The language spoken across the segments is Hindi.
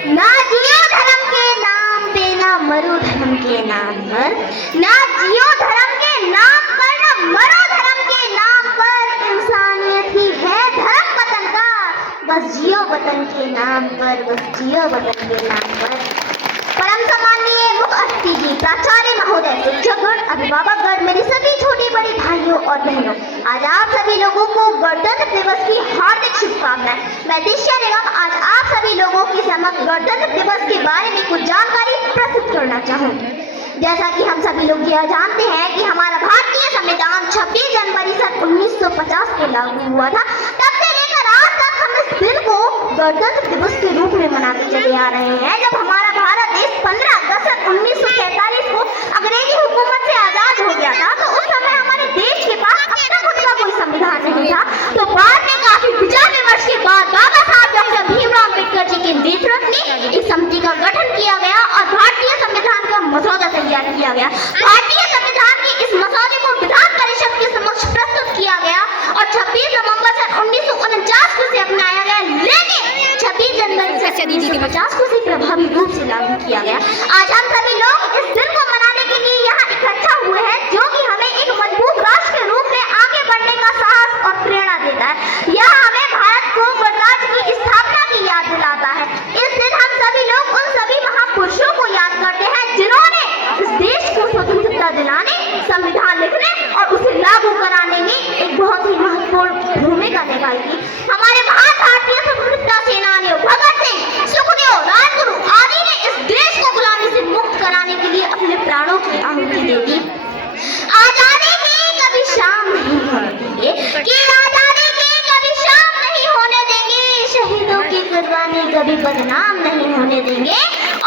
ना जियो धर्म के नाम पे, ना मरो धर्म के नाम पर। ना जियो धर्म के नाम पर, ना मरो धर्म के नाम पर। इंसानियत ही है धर्म वतन का, बस जियो वतन के नाम पर, बस जियो वतन के नाम पर। परम सम्माननीय मुख्य अतिथि जी, प्राचार्य महोदय, शिक्षकगण, अभिभावकगण, मेरे सभी छोटे बड़े भाइयों और बहनों, आज आप सभी लोगों को गणतंत्र दिवस की हार्दिक शुभकामनाएं। मैं दिशा निगम आज आप सभी लोगों के समक्ष गणतंत्र दिवस के बारे में कुछ जानकारी प्रस्तुत करना चाहूंगी। जैसा कि हम सभी लोग यह जानते हैं कि हमारा भारतीय संविधान 26 जनवरी सन 1950 को लागू हुआ था। तब से लेकर आज तक हम इस दिन को गणतंत्र दिवस के रूप में मनाते चले आ रहे हैं। जब हमारा भारत देश 15 अगस्त सन 1947 को अंग्रेजी हुकूमत से आजाद हो गया था, तो उस समय हमारे देश के पास अपना खुद का कोई संविधान नहीं था। तो बाद में काफी विचार विमर्श के बाद बाबा साहब डॉक्टर भीमराव अम्बेडकर जी के नेतृत्व में इस समिति का गठन किया गया और भारतीय संविधान का मसौदा तैयार किया गया। भारतीय संविधान के इस मसौदे को विधान परिषद के समक्ष प्रस्तुत किया गया और 26 नवंबर सन 1949 को इसे अपनाया गया, लेकिन 26 जनवरी सन 1950 को इसे प्रभावी रूप से लागू किया गया। आज हम सभी लोग इस दिन को मनाने के लिए यहाँ इकट्ठा हुए हैं, जो कि हमें एक मजबूत राष्ट्र के रूप में आगे बढ़ने का साहस और प्रेरणा देता है। यह हमें भारत को गणराज्य की स्थापना की याद दिलाता है। इस दिन हम सभी लोग उन सभी महापुरुषों को याद करते हैं जिन्होंने इस देश को स्वतंत्रता दिलाने, संविधान लिखने और उसे लागू कराने में एक बहुत ही महत्वपूर्ण भूमिका निभाई थी। हमारे महान भारतीय स्वतंत्रता सेनानियों भगत सिंह, सुखदेव, राजगुरु आदि ने इस देश को गुलामी से मुक्त कराने के लिए अपने प्राणों की आहुति दे दी। आजादी की कभी शाम नहीं होने देंगे, कि आजादी की कभी शाम नहीं होने देंगे, शहीदों की कुर्बानी कभी बदनाम नहीं होने देंगे।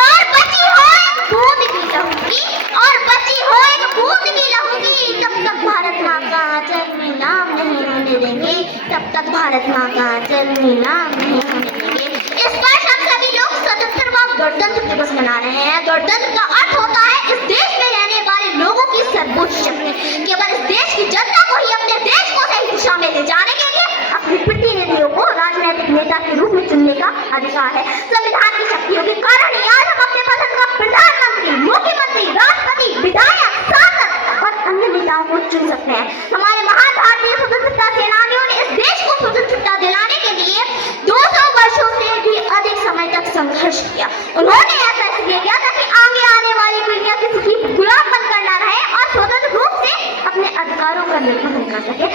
और बची हो एक बूंद की लहू की, और बची हो एक बूंद की लहू की, तब तक भारत माँ का आंचल नीलाम नहीं होने देंगे, तब तक भारत माँ का आंचल नीलाम नहीं होने देंगे। इस वर्ष हम सभी लोग स्वतंत्रता गणतंत्र दिवस मना रहे हैं। गणतंत्र का अर्थ होता है इस देश में रहने वाले लोगों की सर्वोच्च शक्ति। केवल इस देश की जनता को ही अपने देश को सही दिशा में ले जाने के लिए अपने प्रतिनिधियों को राजनीतिक नेता के रूप में चुनने का अधिकार है। संविधान की शक्तियों के कारण ही आज हम अपने पसंद का प्रधानमंत्री, मुख्यमंत्री, राष्ट्रपति, विधायक, सांसद और अन्य नेताओं को चुन सकते हैं। हमारे महान भारतीय स्वतंत्रता सेनानियों ने इस देश को स्वतंत्रता दिलाने के लिए 200 वर्षों से भी अधिक समय तक संघर्ष किया। उन्होंने ऐसा इसलिए किया ताकि आगे आने वाली पीढ़ियां किसी की गुलाम बनकर न रहे और स्वतंत्र रूप से अपने अधिकारों का निर्वहन कर सके।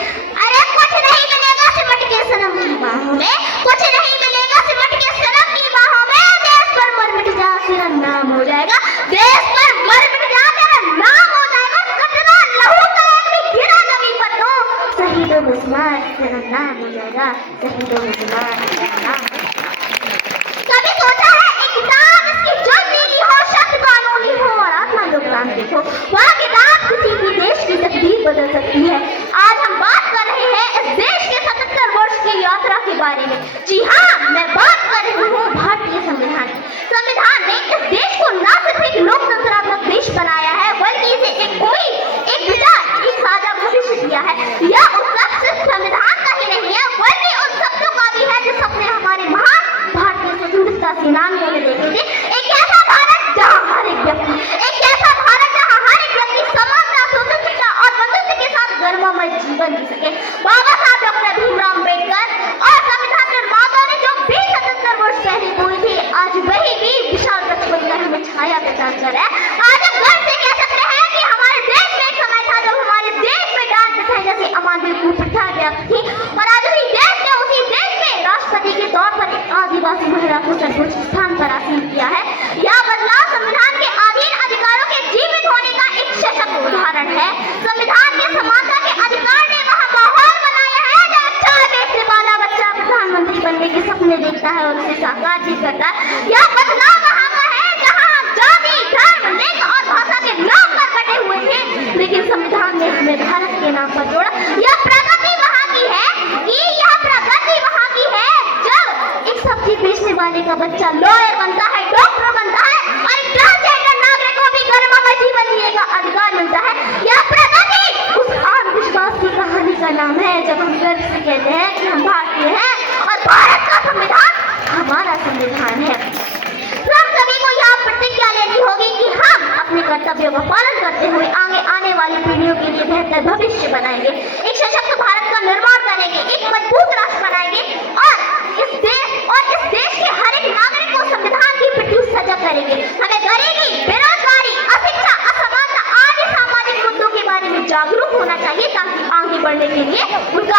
अरे कुछ नहीं मिलेगा सिमट के सनम की बाहों में, कुछ नहीं मिलेगा सिमट के सनम की बाहों में। देश पर मर मिट जा तेरा नाम हो जाएगा, देश पर मर मिट जा तेरा नाम हो जाएगा। कतरा लहू का एक भी गिरा जमीन पर तो शहीदों मुस्लिम तेरा नाम हो जाएगा, शहीदों मुस्लिम तेरा नाम। कभी सोचा है एक किताब इसकी जो नीली हो, शब्द कानूनी हो और आत्मा लोकतांत्रिक हो, वह किताब किसी भी देश की तकदीर बदल सकती है। आज हम बात कर रहे हैं इस देश के 77 वर्ष की यात्रा के बारे में। जी हाँ, मैं बात कर रही हूँ भारतीय संविधान की। संविधान ने इस देश को न सिर्फ एक लोकतंत्रात्मक देश बनाया है, बल्कि इसे एक विचार, एक साझा भविष्य दिया है। यह उत्सव सिर्फ संविधान का ही नहीं है, बल्कि उन शब्दों का भी है जो सपने हमारे महान भारतीय स्वतंत्रता सेनानियों ने देखे थे। एक ऐसा भारत जहाँ हर एक व्यक्ति, एक ऐसा भारत जहाँ हर एक व्यक्ति समानता, स्वतंत्रता और बंधुत्व के साथ गर्वमय जीवन जी सके। बाबा साहब डॉक्टर भीमराव अम्बेडकर और संविधान निर्माताओं ने जो भी 77 वर्ष पहले बोले थे, आज वही भी विशाल वृक्ष बनकर हमें छाया प्रदान कर रहा है। आज हम गर्व से कह सकते हैं कि हमारे देश में एक समय था जब हमारे देश में डांस प्रथा जैसी अमानवीय कुप्रथा व्याप्त थी, और आज उसी देश में राष्ट्रपति के तौर पर एक आदिवासी महिला को सर्वोच्च स्थान पर आसीन किया है। यह बदलाव संविधान के अधीन अधिकारों के जीवित होने का एक सशक्त उदाहरण है। संविधान में समानता के अधिकार ने वहाँ माहौल बनाया है जहाँ चार बेचने वाला बच्चा प्रधानमंत्री बनने के सपने देखता है और उसे साकार भी करता है। यह बदलाव वहाँ का है जहाँ जाति, धर्म, लिंग और भाषा के नाम पर बटे हुए थे, लेकिन संविधान ने हमें भारत के नाम पर जोड़ा। यह प्रगति वहाँ की है जब एक सब्जी बेचने वाले का बच्चा लॉयर बनता है, डॉक्टर बनता है और एक ट्रांसजेंडर नागरिक को भी गर्वमय जीवन जीने का अधिकार मिलता है। यह प्रगति उस आत्मविश्वास की कहानी का नाम है जब हम गर्व से कहते हैं कि हम भारतीय हैं और भारत का संविधान हमारा संविधान है। कर्तव्यों का पालन करते हुए आगे आने वाली पीढ़ियों के लिए बेहतर भविष्य बनाएंगे, एक सशक्त भारत का निर्माण करेंगे, एक मजबूत राष्ट्र बनाएंगे और इस देश के हर एक नागरिक को संविधान की प्रति सजग करेंगे। हमें गरीबी, बेरोजगारी, अशिक्षा, असमानता आदि सामाजिक मुद्दों के बारे में जागरूक होना चाहिए ताकि आगे बढ़ने के लिए उनका